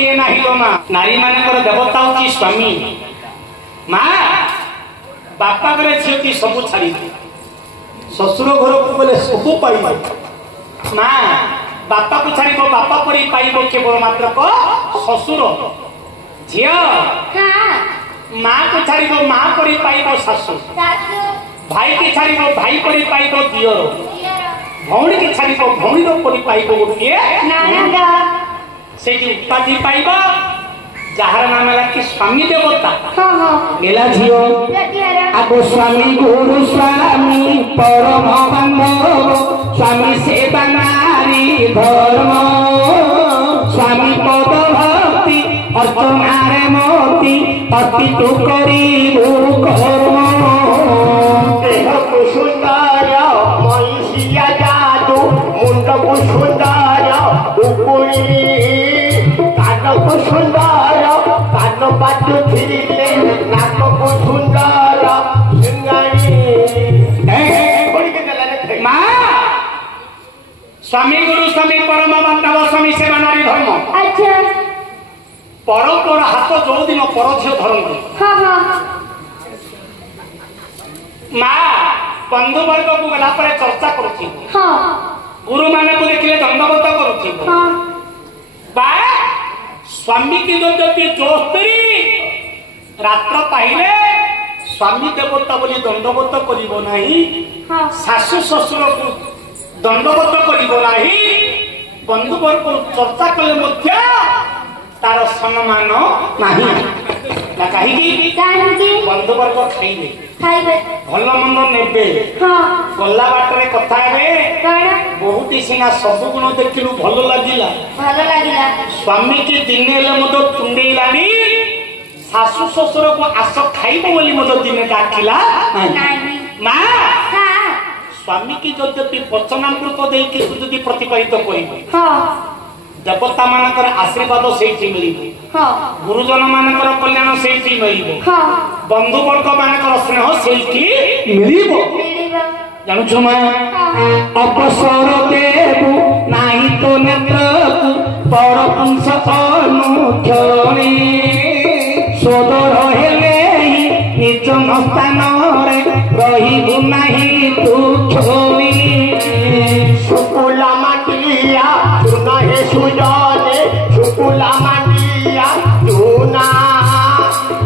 किए नहीं लो माँ नारी मानकर देवता होची स्वामी माँ बापा घरे झील की सबू छाड़ी ससुर घर को बोले सबू पाई माँ बापा को छाड़ी बापा परी पाइब केवल मात्र को ससुर झील माँ को छाड़ी माँ परी पाइब शाशु भाई की छाड़ी भाई परी पाइब दियर भौणी की छाड़ी भौणी परी पाइब गोटे से उपाधि पाइब जार नाम है कि स्वामी देवता गेला झियो आगो स्वामी गुरु स्वामी परम बांधव स्वामी सेवा नारी धर्म स्वामी पद भक्ति अर्चनारे मोती अति तु करिबु कर्म देह को सुंदर महिषिया जादू मुंड को सुंदर उकुली कान को सुंदर कान बाटू फिरिले नाक को सुंदर सिंगाई माँ स्वामी गुरु स्वामी परम बांधव स्वामी सेवा नारी धर्म अच्छा परपर हाथ जो दिन पर झील धरती माँ बंधु वर्ग को गला चर्चा करुथि गुरु मान को देखिले दंडवत करुथि स्वामी की जो स्त्री रात्र पाइले स्वामी देवता बोली दंडवत करिबो नाही सासु ससुर को दंडवत करिबो नाही बंधु वर्ग चर्चा कले मध्य तार सम्मान नाही ना कहीं बंधु वर्ग खाइबे भल मंद नेबे गला बाटरे कथा हेबे बहुत सिना सब गुण देखिलु भल लागिला स्वामी की दिने ले मद तुंडेलानी सासु ससुर को आस खाइबो बोली मद दिने डाकिला मां स्वामी की जदि वचनामृत देकी जदि प्रतिपादित करिबे देवता मानकर आशीर्वाद से मिल गुरुजन मानकर कल्याण से मिल बंधु वर्ग मानकर स्नेह से मिल जानूछ माँ अवसर देबु नाही तो नेत्र परपुंस अनुक्षणी सोदर हेले निज स्थान रहिबु नाही तू छोड़ी शुकुला माटिया सुना हे सुजाने शुकुला माटिया सुना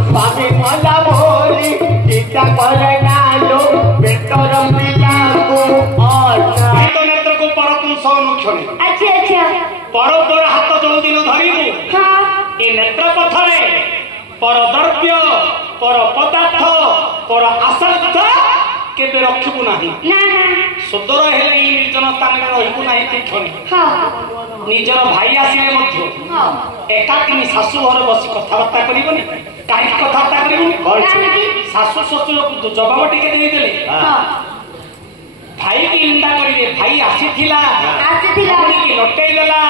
स्वामी मला बोली टीका करना लो बेटर मिला को अच्छा तो नेत्र को परपुंस अनुक्षणी अच्छा अच्छा परपर हाथ जो दिन धरिबु हां ए नेत्र पथरे पर द्रव्य पर पदार्थ पर आसक्त केबे रखिबु नाही ना ना सुदर हेले निर्जन स्थान में रहिबु नाही तीक्षण हां निजर भाई आसीले मध्य हां एकाकिनी सासु घर बसी कथाबार्ता करिबनी काई कथाबार्ता करिबनी सासु ससुर को जवाब टिके देई देले हां भाई की निंदा करिले भाई आसीथिला कि लटै देला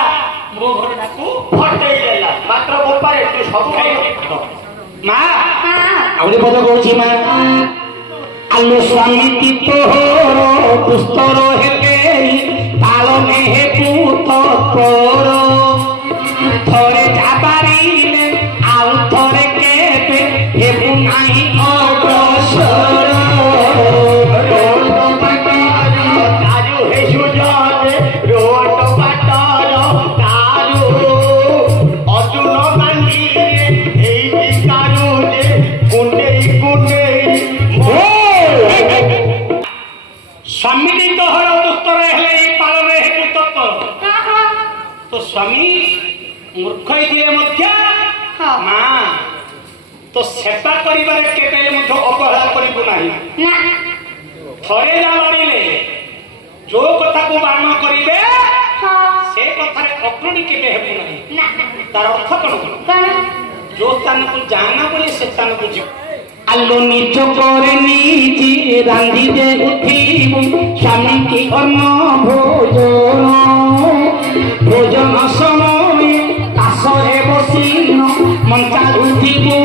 मो घर डाकू हटै देला मात्र गोपारे तू सब खाइ मां आउरे पद कहूची मां आलो स्वामी की तोहर पुस्तर हेले पालने हे पुत पर थरे जाबारिले आउ थरे केबे हेबु नाही अग्रसर रोड बाटर तारु हे सुजाने रोड बाटर तारु अर्जुन गांधी एई तारु जे कुंडे कुंडे स्वामी की तोहर पुत्र हेले पालन हे पुत्र तो स्वामी मूर्ख दिए मध्य मां तो सेवा करिबारे केबे मध्य अवहेला करिबु नाही थरे जावड़िले जो कथा को बारण करिबे से कथा रे अग्रणी केबे हेबु नाही तार अर्थ कोन जो स्थान को जाना बोले से स्थान को जीव आलो निज करे निजी रांधी दे उठिबु स्वामी की अन्न भोजन भोजन समय आसरे बसिन मंचा उठिबु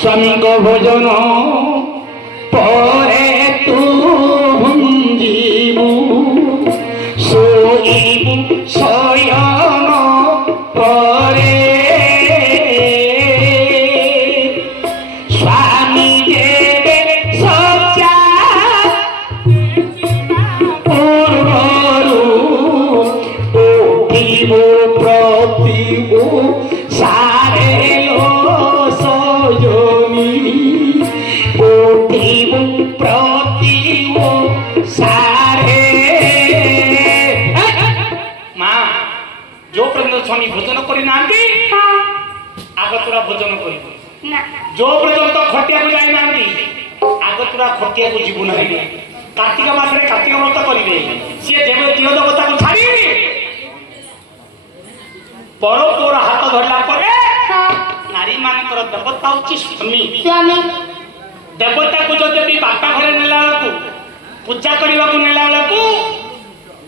स्वामी को भोजन परे तू भुंजीबु सोईबु शयन उठिबो प्रतिबो सारे लो सजनी उठिबो प्रतिबो सारे माँ जो पर्यंत स्वामी भोजन करना आगतुरा भोजन कर जो पर्यंत खटिया को जाना आगतुरा खटिया को जीवन कार्तिक मास कार्तिक व्रत करेंगे सी देव दिह देवता को छाड़ी पर पुअर हाथ धरला नारी मान देवता हूँ स्वामी देवता को जब भी बापा घरे नेला पूजा करने को नेला बेलू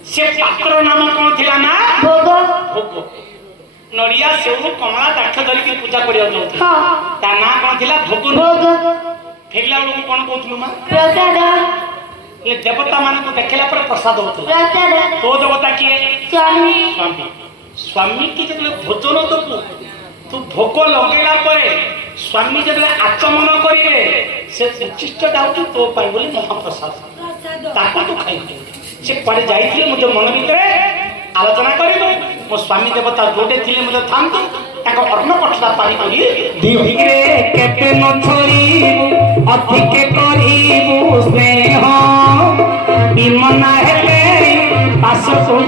से पात्र नाम कौन थी ना भोग भोग नड़िया सेऊ कमला दाक्ष धरिकी पूजा करा ना कौन थी भोग भोग फेरला बेलू कौन कहूँ माँ प्रसाद ये देवता मान को देखला पर प्रसाद होता तो देवता किए स्वामी स्वामी स्वामी की जब भोजन दबू तू भोग लगेला स्वामी जब आचमन करेंगे से उचिष्ट दाऊ तो पाई बोली महाप्रसाद ताको तो खाई से पड़े जाइए मुझे मन भीतर आलोचना कर मो स्वामी देवता जोटे थी मुझे था अन्न पठा पाई दिहे केते न छोड़ीबू अधिके करीबू स्नेह विमना हेले पास को